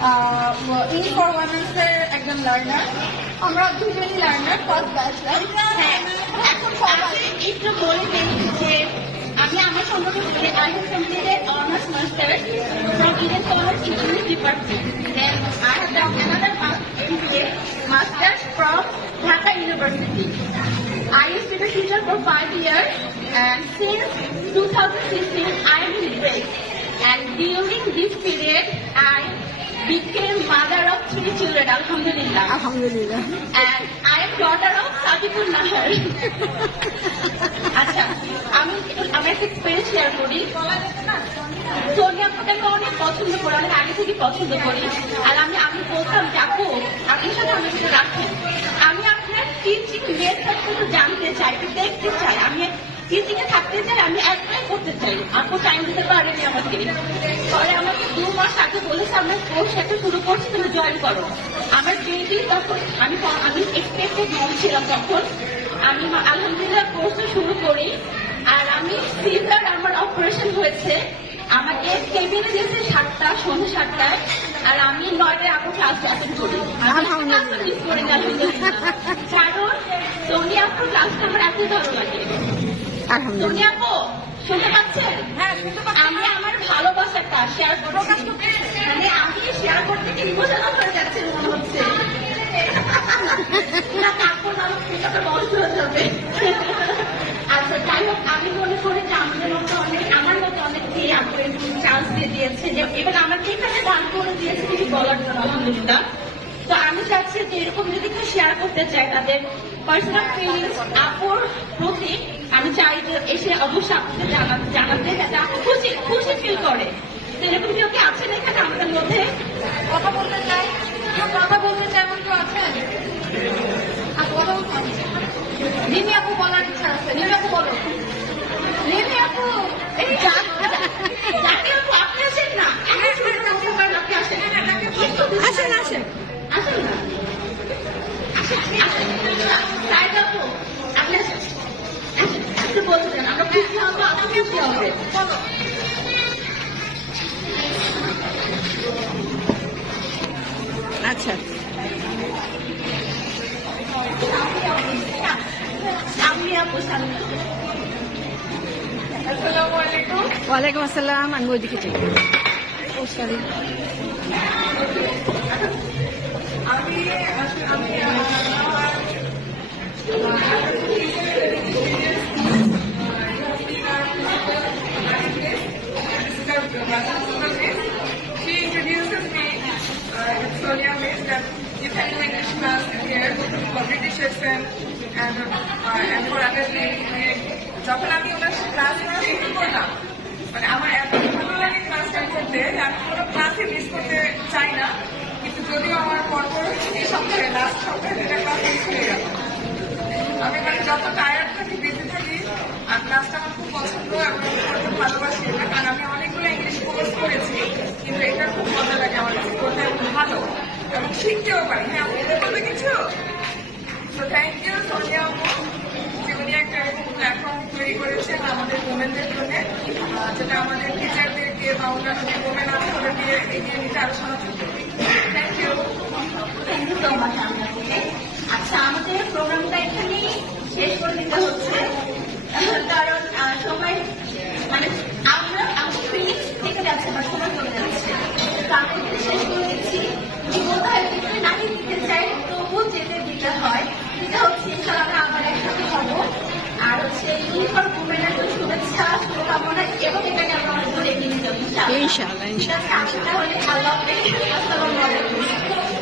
In for ওয়ামেন্সের একজন learner. আমরা দুজনই লার্নার, ফার্স্ট ব্যাচ। এখন সবাই একটু বলে দিই যে আমি আমার সম্পর্কে বলি, I have completed honors masters from Indian Commerce in English department. Then I have done another MBA masters from Dhaka University. I used to be a teacher for 5 years, and since 2016 I am in break. And during this period, I became mother of 3 children, Alhamdulillah. আলহামদুলিল্লাহ। And I am daughter of Sadipur Nahar. আচ্ছা, আমি একটা experience share করি। সোনিয়া আপুকে আমি অনেক পছন্দ করি, অনেক আগে থেকে পছন্দ করি। আর আমি বলতাম যে আপু, আপনার সাথে আমি একটু রাখি, আমি আপনার টিচিং মেথড একটু জানতে চাই, একটু দেখতে চাই, আমি টিচিং এ থাকতে চাই, আমি অ্যাপ্লাই করতে চাই। আপু টাইম দিতে পারেনি আমাকে। পরে আমাকে 2 মাস আগে বলেছে আমরা কোর্স একটা শুরু করছি, তুমি জয়েন করো। আমার বেবি তখন আমি এক্সপেক্টেড মম ছিলাম তখন। আমি আলহামদুলিল্লাহ কোর্সটা শুরু করি। আর আমি সিজার আমার অপারেশন হয়েছে, আমাকে কেবিনে দিয়েছে 7টা, সন্ধ্যে 7টায়। আর আমি 9টায় আপু ক্লাস অ্যাটেন্ড করি। মিস করি না, কারণ সোনিয়া আপুর ক্লাসটা আমার এত ভালো লাগে। সোনিয়া আপু শুনতে পাচ্ছেন? হ্যাঁ, আমি আমার ভালোবাসাটা শেয়ার করছি, মানে আমি শেয়ার করতে কি ইমোশনাল হয়ে যাচ্ছে মনে হচ্ছে না, তারপর আমার পেটটা বন্ধ হয়ে যাবে। আচ্ছা, যাই হোক, আমি মনে করি যে আমার মতো অনেক চান্স দিয়ে দিয়েছে, যে এবার আমাকে এখানে দান করে দিয়েছে তিনি বলার জন্য, আলহামদুলিল্লাহ। তো আমি চাচ্ছি যে এরকম যদি কেউ শেয়ার করতে চায় তাদের পার্সোনাল ফিলিংস আপুর প্রতি, আমি চাই যে এসে অবশ্যই আপনাকে জানাতে যাতে আপু খুশি ফিল করে। তো এরকম কেউ কি আছেন এখানে আমাদের মধ্যে কথা বলতে চাই? এমন কেউ আছেন? কথা বলতে রিমি আপু বলার ইচ্ছা আছে। রিমি আপু বলো। রিমি আপু, এই জানি আপু আপনি আসেন না, আপনি আসেন, আসেন আসেন আসেন না, আসেন সাইদ আপু, আপনি আসেন, একটু বলছেন, আমরা খুশি হবো, আপনি খুশি হবে। বলো। আচ্ছা, সামনে আপু, সামনে। আসসালামু আলাইকুম। ওয়ালাইকুম আসসালাম। আমি ওইদিকে যাই। ও sorry. She introduces me, Sonia Miss, that you can do English class here for British accent and for other things. যখন আমি ওনার ক্লাস করা শুরু করলাম, মানে আমার এত ভালো লাগে ক্লাসটা করতে, আমি কোনো ক্লাসে মিস করতে চাই না। কিন্তু যদিও আমার পরপর এই সপ্তাহে লাস্ট সপ্তাহে 2টা ক্লাস মিস হয়ে গেল। আমি মানে যত টায়ার্ড থাকি, বেঁচে থাকি, আর ক্লাসটা আমার খুব পছন্দ এবং খুব ভালোবাসি এটা, কারণ আমি অনেকগুলো ইংলিশ কোর্স করেছি, কিন্তু এটা খুব মজা লাগে আমার কাছে করতে, এবং ভালো এবং শিখতেও পারি। হ্যাঁ, আপনি বলতে কিছু? তো থ্যাংক ইউ সোনিয়া আপু, যে উনি একটা এরকম প্ল্যাটফর্ম তৈরি করেছেন আমাদের ওমেনদের জন্য, যেটা আমাদের টিচারদেরকে বা অন্যান্য যে ওমেন আছে ওদেরকে এগিয়ে নিতে আরো সাহায্য করবে। Thank you. Thank you so much আপনাকে। আচ্ছা, আমাদের প্রোগ্রামটা এখানেই শেষ করে দিতে হচ্ছে, কারণ সময় মানে আমাদের ফিলিংস থেকে যাচ্ছে বা সময় চলে যাচ্ছে। তো আমি এখানে শেষ করে দিচ্ছি। বলতে হয় কিন্তু নাকি দিতে চাই, তবু যেতে দিতে হয়। এটা হচ্ছে ইনশাআল্লাহ আমরা আবার একসাথে হবো। আর হচ্ছে ইউনিফর্ম মুভমেন্টের শুভেচ্ছা, শুভকামনা, এবং এটাকে আমরা অনেক দূর এগিয়ে নিয়ে যাবো ইনশাআল্লাহ। ইনশাআল্লাহ। ঠিক আছে, আমি তাহলে আল্লাহ হাফেজ, আসসালামু আলাইকুম।